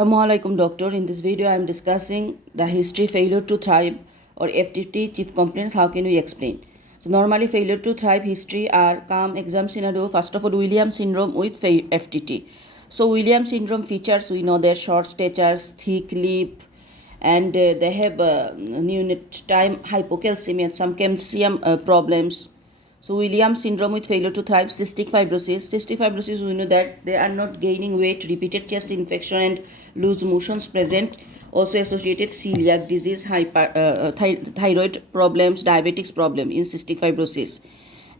Assalamualaikum doctor. In this video I am discussing the history failure to thrive or FTT chief complaints. How can we explain? So normally failure to thrive history are calm exam scenario. First of all, Williams syndrome with FTT. So Williams syndrome features, we know their short statures, thick lip, and they have neonate time hypocalcemia, some calcium problems. So Williams syndrome with failure to thrive, cystic fibrosis. Cystic fibrosis, we know that they are not gaining weight, repeated chest infection and loose motions present. Also associated celiac disease, thyroid problems, diabetics problem in cystic fibrosis.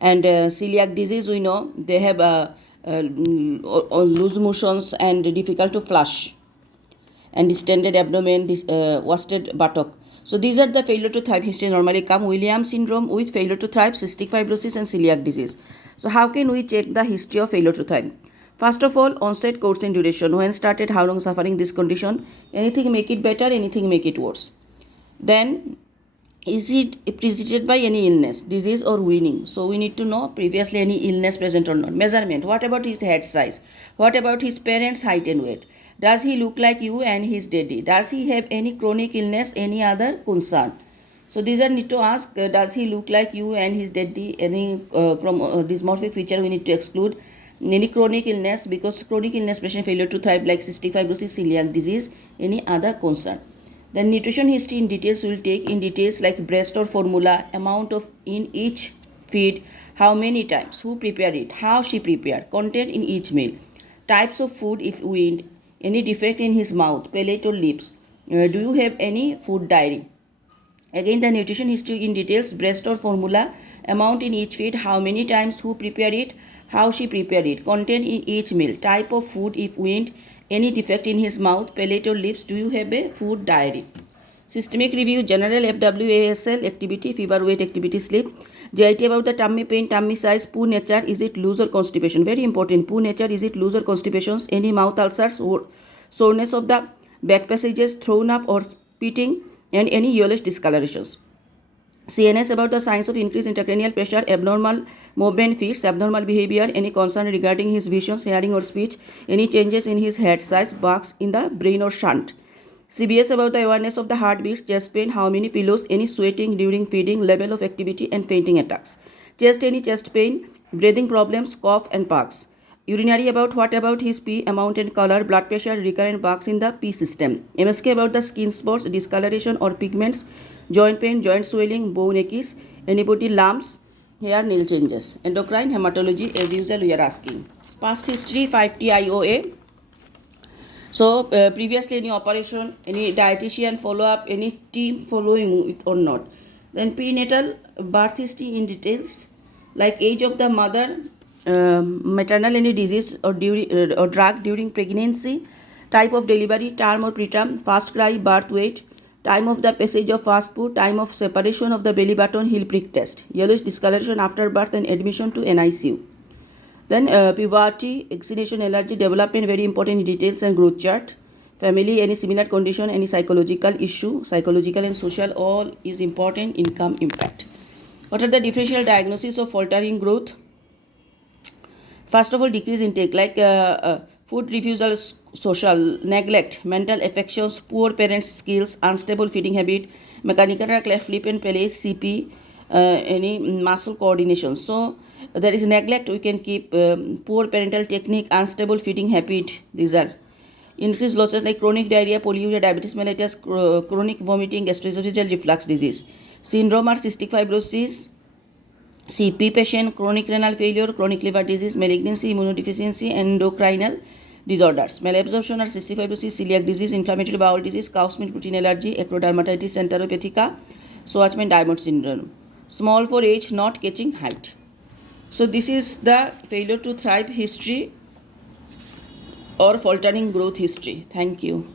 And celiac disease, we know they have loose motions and difficult to flush, and distended abdomen, wasted buttock. So these are the failure to thrive history normally come. Williams syndrome with failure to thrive, cystic fibrosis and celiac disease. So how can we check the history of failure to thrive? First of all, onset, course and duration. When started, how long suffering this condition? Anything make it better, anything make it worse. Then, is it preceded by any illness, disease or weaning? So we need to know previously any illness present or not. Measurement. What about his head size? What about his parents' height and weight? Does he look like you and his daddy? Does he have any chronic illness, any other concern? So these are need to ask, does he look like you and his daddy? Any dysmorphic feature we need to exclude. Any chronic illness, because chronic illness patient failure to thrive like cystic fibrosis, celiac disease, any other concern. Then nutrition history in details we will take in details like breast or formula, amount of in each feed, how many times, who prepare it, how she prepare, content in each meal, types of food if weaned, any defect in his mouth, palate or lips, do you have any food diary. Again the nutrition history in details, breast or formula, amount in each feed, how many times, who prepare it, how she prepare it, content in each meal, type of food if weaned, any defect in his mouth, palate or lips, do you have a food diary. Systemic review, general FWASL, activity, fever, weight, activity, sleep. GIT about the tummy pain, tummy size, poo nature, is it loose or constipation? Very important, poo nature, is it loose or constipations? Any mouth ulcers or soreness of the back passages, thrown up or spitting, and any yellowish discolorations. CNS about the signs of increased intracranial pressure, abnormal movement, fits, abnormal behavior, any concern regarding his vision, hearing or speech, any changes in his head size, bugs in the brain or shunt. CBS about the awareness of the heartbeats, chest pain, how many pillows, any sweating during feeding, level of activity and fainting attacks. Chest, any chest pain, breathing problems, cough and pugs. Urinary about what about his pee, amount and color, blood pressure, recurrent bugs in the pee system. MSK about the skin spots, discoloration or pigments, joint pain, joint swelling, bone aches, anybody lumps, hair, nail changes. Endocrine, hematology, as usual we are asking. Past history, 5TIOA. So previously any operation, any dietitian follow up, any team following it or not. Then prenatal birth history in details like age of the mother, maternal any disease or drug during pregnancy, type of delivery, term or preterm, first cry, birth weight, time of the passage of first poo, time of separation of the belly button, heel prick test, yellowish discoloration after birth and admission to NICU. Then puberty, vaccination, allergy, development, very important details and growth chart. Family, any similar condition, any psychological issue, psychological and social, all is important. Income impact. What are the differential diagnosis of faltering growth? First of all, decrease intake like food refusal, social neglect, mental affections, poor parents' skills, unstable feeding habit, mechanical or cleft lip and palate, CP, any muscle coordination. So there is neglect, we can keep poor parental technique, unstable feeding habit. These are increased losses like chronic diarrhea, polyuria, diabetes mellitus, chronic vomiting, gastroesophageal reflux disease, syndrome or cystic fibrosis, CP patient, chronic renal failure, chronic liver disease, malignancy, immunodeficiency, endocrinal disorders, malabsorption or cystic fibrosis, celiac disease, inflammatory bowel disease, cow's milk protein allergy, acrodermatitis enteropathica, Schwarzman-Diamond syndrome. Small for age, not catching height. So this is the failure to thrive history or faltering growth history. Thank you.